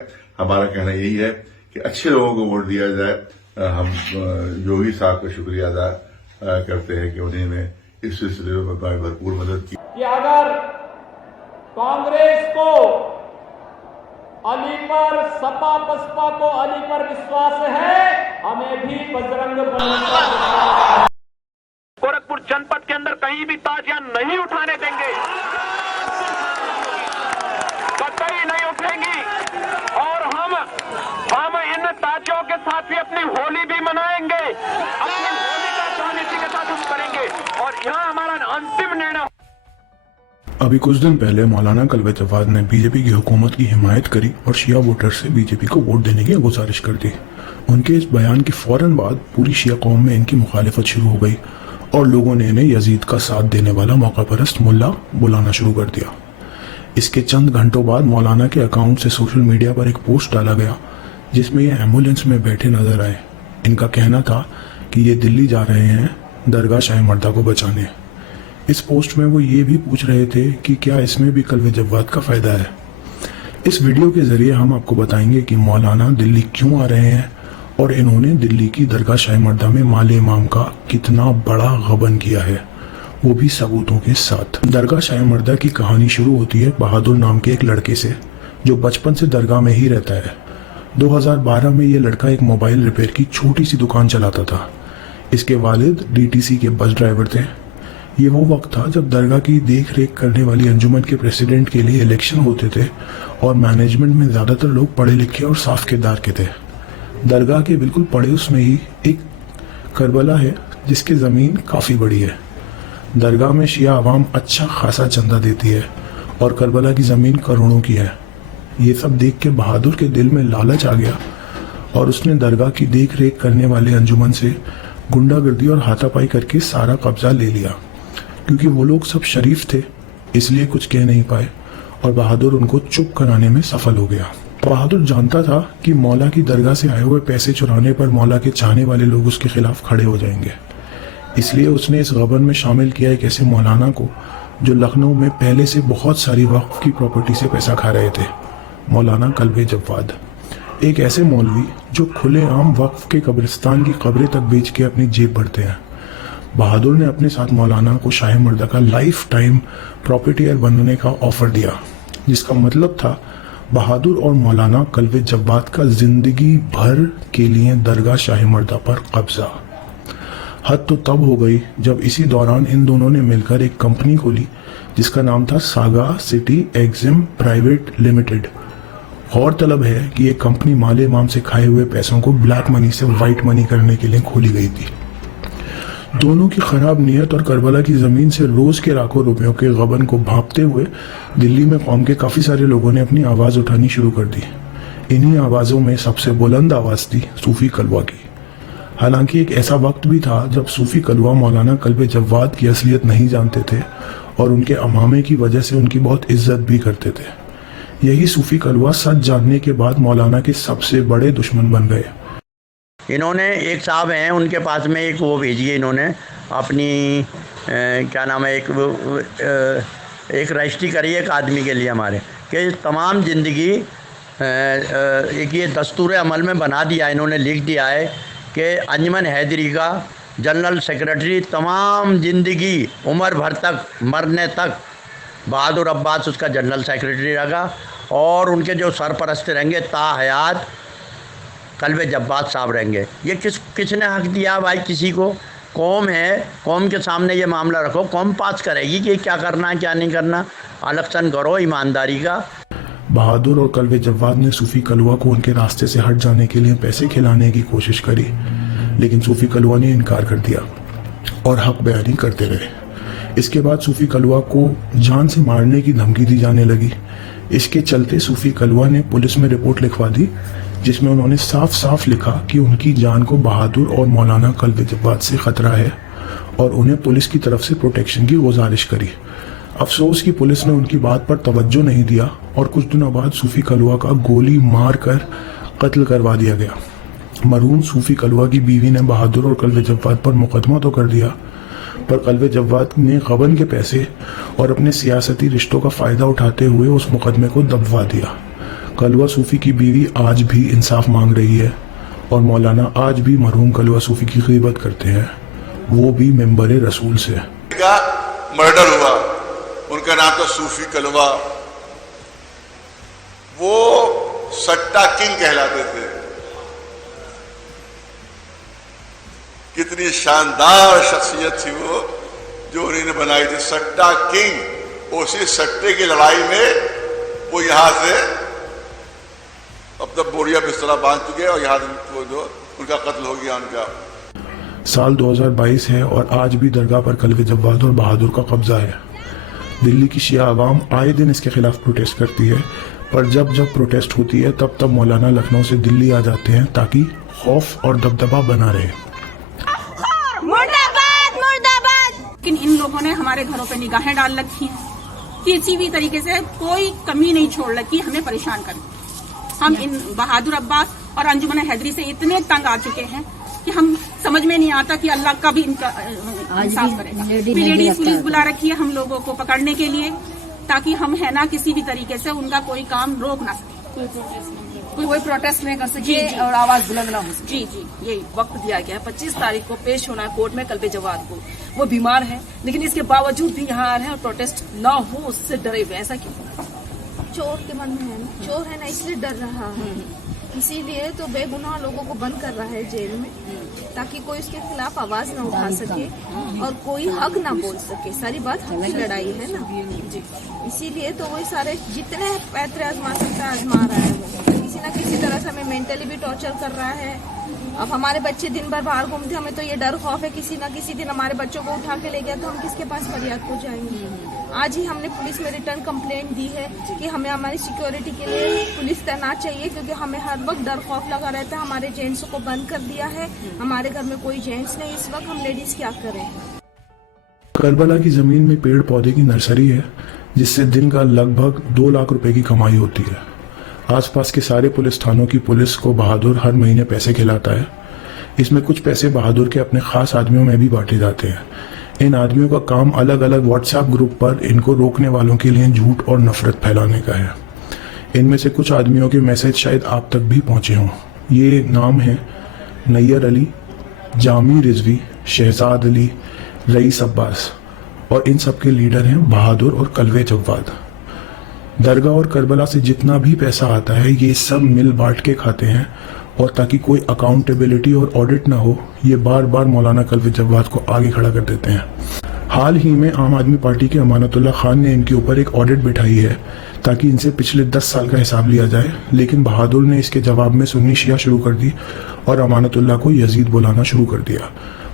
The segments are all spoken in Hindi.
हमारा कहना यही है कि अच्छे लोगों को वोट दिया जाए। हम योगी साहब का शुक्रिया अदा करते हैं कि उन्होंने इस सिलसिले में भरपूर मदद की। कि अगर कांग्रेस को अली पर, सपा बसपा को अली पर विश्वास है, हमें भी बजरंग बली पर विश्वास है। गोरखपुर जनपद के अंदर कहीं भी ताजियां नहीं उठाने देंगे, कतई नहीं उठेंगी। और हम इन ताजियों के साथ भी अपनी होली भी मनाएंगे, अपनी होली का दहन इसी के साथ हम करेंगे। और यहाँ हमारा अंतिम निर्णय। अभी कुछ दिन पहले मौलाना कल्बे जवाद ने बीजेपी की हुकूमत की हिमायत करी और शिया वोटर से बीजेपी को वोट देने की गुजारिश कर दी। उनके इस बयान के फौरन बाद पूरी शिया कौम में इनकी मुखालिफत शुरू हो गई और लोगों ने इन्हें यजीद का साथ देने वाला मौका परस्त मुल्ला बुलाना शुरू कर दिया। इसके चंद घंटों बाद मौलाना के अकाउंट से सोशल मीडिया पर एक पोस्ट डाला गया जिसमें ये एम्बुलेंस में बैठे नजर आए। इनका कहना था कि ये दिल्ली जा रहे हैं दरगाह शाह मर्दा को बचाने। इस पोस्ट में वो ये भी पूछ रहे थे कि क्या इसमें भी कल्बे जवाद का फायदा है। इस वीडियो के जरिए हम आपको बताएंगे कि मौलाना दिल्ली क्यों आ रहे हैं और इन्होंने दिल्ली की दरगाह शाह मर्दा में माले इमाम का कितना बड़ा गबन किया है, वो भी सबूतों के साथ। दरगाह शाह मर्दा की कहानी शुरू होती है बहादुर नाम के एक लड़के से जो बचपन से दरगाह में ही रहता है। 2012 में ये लड़का एक मोबाइल रिपेयर की छोटी सी दुकान चलाता था। इसके वालिद डीटीसी के बस ड्राइवर थे। ये वो वक्त था जब दरगाह की देख रेख करने वाली अंजुमन के प्रेसिडेंट के लिए इलेक्शन होते थे और मैनेजमेंट में ज्यादातर लोग पढ़े लिखे और साफ किरदार के थे। दरगाह के बिल्कुल पड़ोस में ही एक करबला है जिसकी जमीन काफी बड़ी है। दरगाह में शिया आवाम अच्छा खासा चंदा देती है और करबला की जमीन करोड़ों की है। ये सब देख के बहादुर के दिल में लालच आ गया और उसने दरगाह की देख रेख करने वाले अंजुमन से गुंडागर्दी और हाथापाई करके सारा कब्जा ले लिया। क्योंकि वो लोग सब शरीफ थे इसलिए कुछ कह नहीं पाए और बहादुर उनको चुप कराने में सफल हो गया। बहादुर जानता था कि मौला की दरगाह से आए हुए पैसे चुराने पर मौला के चाहने वाले लोग उसके खिलाफ खड़े हो जाएंगे। इसलिए उसने इस गबन में शामिल किया एक ऐसे मौलाना को जो लखनऊ में पहले से बहुत सारी वक्फ की प्रॉपर्टी से पैसा खा रहे थे, मौलाना कल्बे जवाद। एक ऐसे मौलवी जो खुलेआम वक्फ के कब्रिस्तान की कब्रें तक बेच के अपनी जेब भरते हैं। बहादुर ने अपने साथ मौलाना को शाह मर्दा का लाइफ टाइम प्रॉपर्टीयर बनने का ऑफर दिया, जिसका मतलब था बहादुर और मौलाना कल्बे जवाद का जिंदगी भर के लिए दरगाह शाह मर्दा पर कब्जा। हद तो तब हो गई जब इसी दौरान इन दोनों ने मिलकर एक कंपनी खोली जिसका नाम था saga city EXIM private limited. गौरतलब है कि ये कंपनी माले इमाम से खाए हुए पैसों को ब्लैक मनी से व्हाइट मनी करने के लिए खोली गई थी। दोनों की खराब नीयत और करबला की जमीन से रोज के लाखों रुपयों के गबन को भांपते हुए दिल्ली में कौम के काफी सारे लोगों ने अपनी आवाज उठानी शुरू कर दी। इन्हीं आवाजों में सबसे बुलंद आवाज थी सूफी कलवा की। हालांकि एक ऐसा वक्त भी था जब सूफी कलवा मौलाना कल्बे जवाद की असलियत नहीं जानते थे और उनके अमामे की वजह से उनकी बहुत इज्जत भी करते थे। यही सूफी कलवा सच जानने के बाद मौलाना के सबसे बड़े दुश्मन बन गए। इन्होंने एक साहब हैं उनके पास में एक वो भेजी है इन्होंने अपनी क्या नाम है एक रजिस्ट्री करी है एक आदमी के लिए हमारे कि तमाम ज़िंदगी एक ये दस्तूर अमल में बना दिया। इन्होंने लिख दिया है कि अंजुमन हैदरी का जनरल सेक्रेटरी तमाम ज़िंदगी उम्र भर तक मरने तक बहादुर अब्बास उसका जनरल सेक्रेटरी रहा और उनके जो सरपरस्त रहेंगे ता हयात कल्बे जवाद साहब रहेंगे। ये किसने हक दिया भाई? किसी को कौम है, कौम के सामने ये मामला रखो, कौम पास करेगी कि क्या करना है क्या नहीं करना। इलेक्शन करो ईमानदारी का। बहादुर और कल्बे जवाद ने सूफी कलवा को उनके रास्ते से हट जाने के लिए पैसे खिलाने की कोशिश करी, लेकिन सूफी कलवा ने इनकार कर दिया और हक बयानी करते रहे। इसके बाद सूफी कलवा को जान से मारने की धमकी दी जाने लगी। इसके चलते सूफी कलवा ने पुलिस में रिपोर्ट लिखवा दी जिसमें उन्होंने साफ साफ लिखा कि उनकी जान को बहादुर और मौलाना कल्बे जवाद से खतरा है और उन्हें पुलिस की तरफ से प्रोटेक्शन की गुजारिश करी। अफसोस कि पुलिस ने उनकी बात पर तवज्जो नहीं दिया और कुछ दिनों बाद सूफी कलवा का गोली मार कर कत्ल करवा दिया गया। मरहूम सूफी कलवा की बीवी ने बहादुर और कल्बे जवाद पर मुकदमा तो कर दिया, पर कल्बे जवाद ने गबन के पैसे और अपने सियासती रिश्तों का फायदा उठाते हुए उस मुकदमे को दबवा दिया। कलवा सूफी की बीवी आज भी इंसाफ मांग रही है और मौलाना आज भी मरहूम कलवा सूफी की ग़ीबत करते हैं, वो भी मेंबर रसूल से। का मर्डर हुआ, उनका नाम था सूफी कलवा, वो सट्टा किंग कहलाते थे। कितनी शानदार शख्सियत थी वो जो उन्होंने बनाई थी, सट्टा किंग। उसी सट्टे की लड़ाई में वो यहां से अब तक बोरिया बिस्तरा बांध चुके और यहां वो जो उनका कत्ल हो गया उनका। साल 2022 है और आज भी दरगाह पर कलवे जव्वाद और बहादुर का कब्जा है। दिल्ली की शिया आवाम आए दिन इसके खिलाफ प्रोटेस्ट करती है, पर जब जब प्रोटेस्ट होती है तब तब मौलाना लखनऊ से दिल्ली आ जाते हैं ताकि खौफ और दबदबा बना रहे। मुर्दाबाद मुर्दाबाद। लेकिन इन लोगों ने हमारे घरों पे निगाहें डाल रखी हैं, किसी भी तरीके से कोई कमी नहीं छोड़ रखी हमें परेशान करने। हम इन बहादुर अब्बास और अंजुमन हैदरी से इतने तंग आ चुके हैं कि हम समझ में नहीं आता कि अल्लाह कब इनका इंसाफ करेगा। लेडीज पुलिस बुला रखी है हम लोगों को पकड़ने के लिए, ताकि हम है ना किसी भी तरीके से उनका कोई काम रोक ना सके, कोई प्रोटेस्ट नहीं कर सके और आवाज बुलंद ना हो सके। जी यही वक्त दिया गया है 25 तारीख को पेश होना है कोर्ट में कलवे जवाद को। वो बीमार है लेकिन इसके बावजूद भी यहाँ आ रहे हैं और प्रोटेस्ट ना हो उससे डरे हुए। ऐसा क्यों? चोर के मन में है ना, चोर है ना इसलिए डर रहा है, इसीलिए तो बेगुनाह लोगों को बंद कर रहा है जेल में, ताकि कोई उसके खिलाफ आवाज ना उठा सके और कोई हक ना बोल सके। सारी बात हक की लड़ाई है ना जी, इसीलिए तो वही सारे जितने पैतरे आजमा सकता है आजमा रहा है। वो किसी न किसी तरह से हमें मेंटली भी टॉर्चर कर रहा है। अब हमारे बच्चे दिन भर बाहर घूमते, हमें तो ये डर खौफ है किसी न किसी दिन हमारे बच्चों को उठा के ले गया तो हम किसके पास फरियाद को जाएंगे। आज ही हमने पुलिस में रिटर्न कंप्लेंट दी है कि हमें हमारी सिक्योरिटी के लिए पुलिस तैनात चाहिए, क्योंकि हमें हर वक्त डर खौफ लगा रहता है। हमारे जेंट्स को बंद कर दिया है, हमारे घर में कोई जेंट्स नहीं इस वक्त, हम लेडीज क्या करें। करबला की जमीन में पेड़ पौधे की नर्सरी है जिससे दिन का लगभग 2 लाख रुपए की कमाई होती है। आसपास के सारे पुलिस थानों की पुलिस को बहादुर हर महीने पैसे खिलाता है। इसमें कुछ पैसे बहादुर के अपने खास आदमियों में भी बांटे जाते हैं। इन आदमियों का काम अलग अलग व्हाट्सएप ग्रुप पर इनको रोकने वालों के लिए झूठ और नफरत फैलाने का है। इनमें से कुछ आदमियों के मैसेज शायद आप तक भी पहुंचे हों। ये नाम है नैयर अली, जामी रिजवी, शहजाद अली, रईस अब्बास, और इन सब के लीडर हैं बहादुर और कलवे जव्वाद। दरगाह और करबला से जितना भी पैसा आता है ये सब मिल बांट के खाते हैं, और ताकि कोई अकाउंटेबिलिटी और ऑडिट ना हो ये बार बार मौलाना कलवे जव्वाद को आगे खड़ा कर देते हैं। हाल ही में आम आदमी पार्टी के अमानतुल्लाह खान ने इनके ऊपर एक ऑडिट बिठाई है ताकि इनसे पिछले 10 साल का हिसाब लिया जाए, लेकिन बहादुर ने इसके जवाब में सुन्नी शिया शुरू कर दी और अमानतुल्लाह को यजीद बुलाना शुरू कर दिया।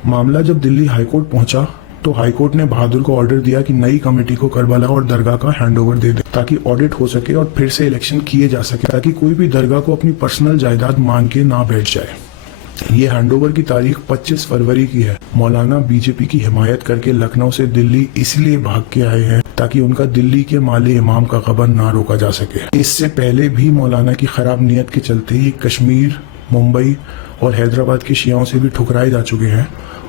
मामला जब दिल्ली हाईकोर्ट पहुंचा तो हाईकोर्ट ने बहादुर को ऑर्डर दिया कि नई कमेटी को करबला और दरगाह का हैंडओवर दे दे ताकि ऑडिट हो सके और फिर से इलेक्शन किए जा सके, ताकि कोई भी दरगाह को अपनी पर्सनल जायदाद मान के ना बैठ जाए। ये हैंडओवर की तारीख 25 फरवरी की है। मौलाना बीजेपी की हिमायत करके लखनऊ से दिल्ली इसलिए भाग के आए हैं ताकि उनका दिल्ली के माले इमाम का गबन ना रोका जा सके। इससे पहले भी मौलाना की खराब नीयत के चलते ही कश्मीर, मुंबई और हैदराबाद के शियाओं से भी ठुकराए जा चुके हैं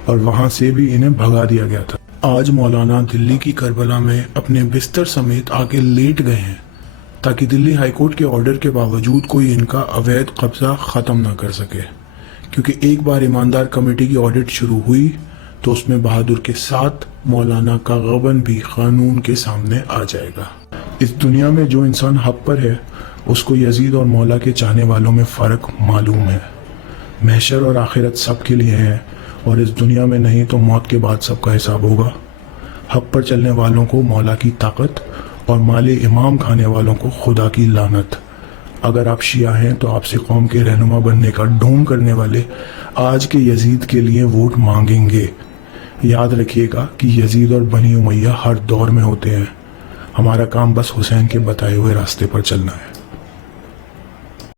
और वहां से भी इन्हें भगा दिया गया था। आज मौलाना दिल्ली की करबला में अपने बिस्तर समेत आके लेट गए हैं ताकि दिल्ली हाईकोर्ट के ऑर्डर के बावजूद कोई इनका अवैध कब्जा खत्म ना कर सके, क्योंकि एक बार ईमानदार कमेटी की ऑडिट शुरू हुई तो उसमें बहादुर के साथ मौलाना का गबन भी कानून के सामने आ जाएगा। इस दुनिया में जो इंसान हक पर है उसको यजीद और मौला के चाहने वालों में फर्क मालूम है। महशर और आखिरत सबके लिए है और इस दुनिया में नहीं तो मौत के बाद सबका हिसाब होगा। हक पर चलने वालों को मौला की ताकत और माले इमाम खाने वालों को खुदा की लानत। अगर आप शिया हैं तो आपसे कौम के रहनुमा बनने का ढोंग करने वाले आज के यजीद के लिए वोट मांगेंगे। याद रखिएगा कि यजीद और बनी उमैया हर दौर में होते हैं। हमारा काम बस हुसैन के बताए हुए रास्ते पर चलना है।